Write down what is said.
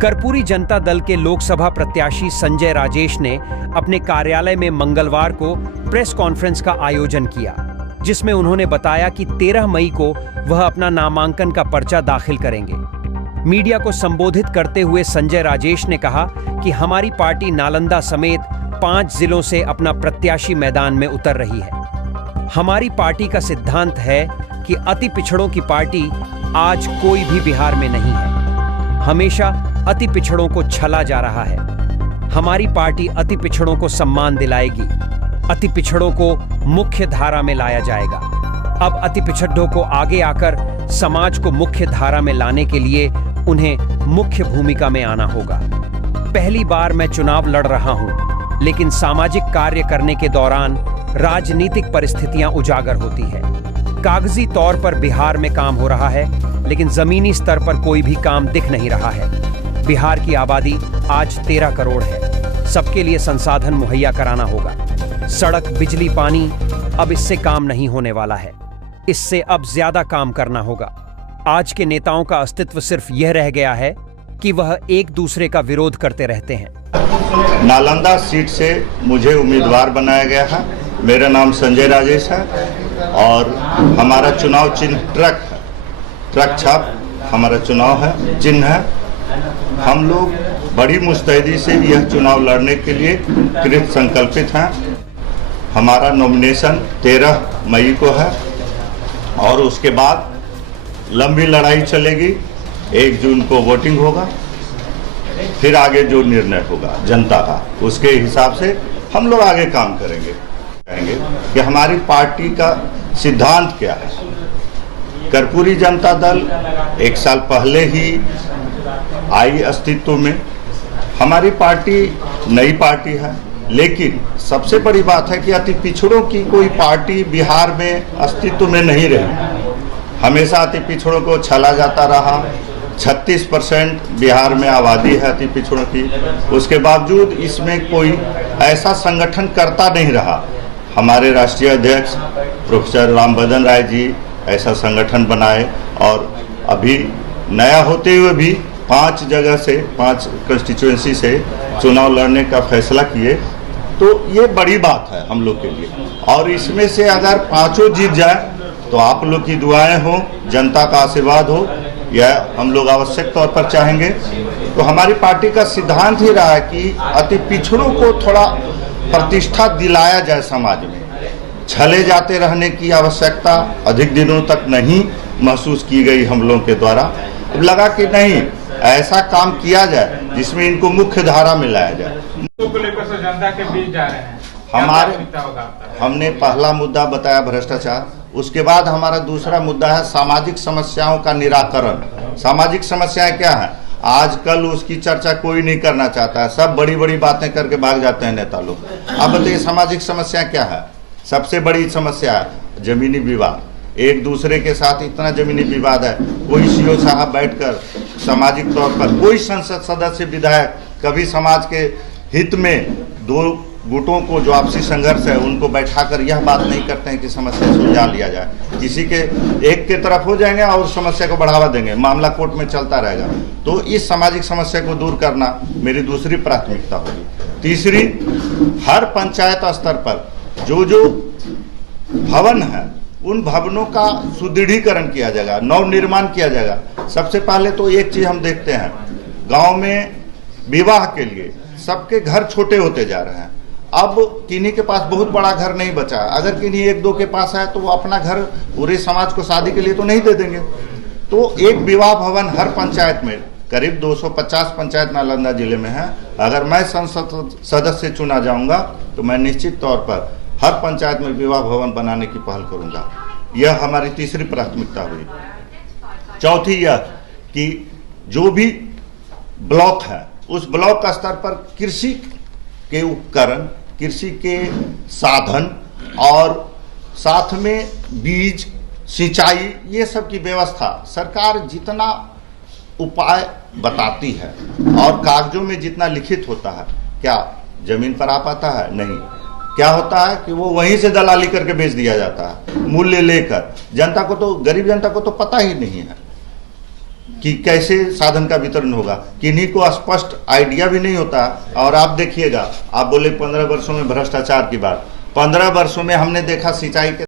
कर्पूरी जनता दल के लोकसभा प्रत्याशी संजय राजेश ने अपने कार्यालय में मंगलवार को प्रेस कॉन्फ्रेंस का आयोजन किया, जिसमें उन्होंने बताया कि 13 मई को वह अपना नामांकन का पर्चा दाखिल करेंगे। मीडिया को संबोधित करते हुए संजय राजेश ने कहा कि हमारी पार्टी नालंदा समेत 5 जिलों से अपना प्रत्याशी मैदान में उतर रही है। हमारी पार्टी का सिद्धांत है कि अति पिछड़ों की पार्टी आज कोई भी बिहार में नहीं है। हमेशा अति पिछड़ों को छला जा रहा है। हमारी पार्टी अति पिछड़ों को सम्मान दिलाएगी। अति पिछड़ों को मुख्य धारा में लाया जाएगा। अब अति पिछड़ों को आगे आकर समाज को मुख्य धारा में लाने के लिए उन्हें मुख्य भूमिका में आना होगा। पहली बार मैं चुनाव लड़ रहा हूं, लेकिन सामाजिक कार्य करने के दौरान राजनीतिक परिस्थितियां उजागर होती है। कागजी तौर पर बिहार में काम हो रहा है, लेकिन जमीनी स्तर पर कोई भी काम दिख नहीं रहा है। बिहार की आबादी आज 13 करोड़ है। सबके लिए संसाधन मुहैया कराना होगा। सड़क, बिजली, पानी, अब इससे काम नहीं होने वाला है। इससे अब ज्यादा काम करना होगा। आज के नेताओं का अस्तित्व सिर्फ यह रह गया है कि वह एक दूसरे का विरोध करते रहते हैं। नालंदा सीट से मुझे उम्मीदवार बनाया गया है। मेरा नाम संजय राजेश है और हमारा चुनाव चिन्ह ट्रक है। ट्रक छाप हमारा चुनाव है, चिन्ह है। हम लोग बड़ी मुस्तैदी से यह चुनाव लड़ने के लिए कृत संकल्पित हैं। हमारा नॉमिनेशन 13 मई को है और उसके बाद लंबी लड़ाई चलेगी। 1 जून को वोटिंग होगा, फिर आगे जो निर्णय होगा जनता का, उसके हिसाब से हम लोग आगे काम करेंगे कि हमारी पार्टी का सिद्धांत क्या है। कर्पूरी जनता दल 1 साल पहले ही आई अस्तित्व में। हमारी पार्टी नई पार्टी है, लेकिन सबसे बड़ी बात है कि अति पिछड़ों की कोई पार्टी बिहार में अस्तित्व में नहीं रही। हमेशा अति पिछड़ों को छला जाता रहा। 36% बिहार में आबादी है अति पिछड़ों की। उसके बावजूद इसमें कोई ऐसा संगठन करता नहीं रहा। हमारे राष्ट्रीय अध्यक्ष प्रोफेसर रामबदन राय जी ऐसा संगठन बनाए और अभी नया होते हुए भी 5 जगह से 5 कंस्टिट्यूएंसी से चुनाव लड़ने का फैसला किए, तो ये बड़ी बात है हम लोग के लिए। और इसमें से अगर 5 जीत जाए तो आप लोग की दुआएं हो, जनता का आशीर्वाद हो, यह हम लोग आवश्यक तौर पर चाहेंगे। तो हमारी पार्टी का सिद्धांत ही रहा है कि अति पिछड़ों को थोड़ा प्रतिष्ठा दिलाया जाए। समाज में छले जाते रहने की आवश्यकता अधिक दिनों तक नहीं महसूस की गई हम लोगों के द्वारा। अब लगा कि नहीं, ऐसा काम किया जाए जिसमें इनको मुख्य धारा में लाया जाए। जनता के बीच जा रहे हैं। हमने पहला मुद्दा बताया भ्रष्टाचार। उसके बाद हमारा दूसरा मुद्दा है सामाजिक समस्याओं का निराकरण। सामाजिक समस्याएं क्या है? आजकल उसकी चर्चा कोई नहीं करना चाहता है। सब बड़ी बड़ी बातें करके भाग जाते हैं नेता लोग। अब बताइए सामाजिक समस्या क्या है? सबसे बड़ी समस्या है जमीनी विवाद। एक दूसरे के साथ इतना जमीनी विवाद है, कोई सीओ साहब बैठकर सामाजिक तौर पर, कोई संसद सदस्य विधायक कभी समाज के हित में 2 गुटों को जो आपसी संघर्ष है उनको बैठाकर यह बात नहीं करते हैं कि समस्या सुलझा लिया जाए। किसी के एक के तरफ हो जाएंगे और समस्या को बढ़ावा देंगे, मामला कोर्ट में चलता रहेगा। तो इस सामाजिक समस्या को दूर करना मेरी दूसरी प्राथमिकता होगी। तीसरी, हर पंचायत स्तर पर जो जो भवन है उन भवनों का सुदृढ़ीकरण किया जाएगा, नव निर्माण किया जाएगा। सबसे पहले तो एक चीज हम देखते हैं, गांव में विवाह के लिए सबके घर छोटे होते जा रहे हैं। अब किन्हीं के पास बहुत बड़ा घर नहीं बचा। अगर किन्हीं 1-2 के पास है तो वो अपना घर पूरे समाज को शादी के लिए तो नहीं दे देंगे। तो एक विवाह भवन हर पंचायत में, करीब 250 पंचायत नालंदा जिले में है। अगर मैं संसद सदस्य चुना जाऊंगा तो मैं निश्चित तौर पर हर पंचायत में विवाह भवन बनाने की पहल करूंगा। यह हमारी तीसरी प्राथमिकता हुई। चौथी यह कि जो भी ब्लॉक है उस ब्लॉक का स्तर पर कृषि के उपकरण, कृषि के साधन और साथ में बीज, सिंचाई, ये सब की व्यवस्था सरकार जितना उपाय बताती है और कागजों में जितना लिखित होता है, क्या जमीन पर आ पाता है? नहीं। क्या होता है कि वो वहीं से दलाली करके बेच दिया जाता है मूल्य लेकर। जनता को तो, गरीब जनता को तो पता ही नहीं है। कि कैसे साधन का वितरण होगा, किन्हीं को स्पष्ट आइडिया भी नहीं होता। और आप देखिएगा, आप बोले 15 वर्षों में भ्रष्टाचार की बात, 15 वर्षों में हमने देखा सिंचाई के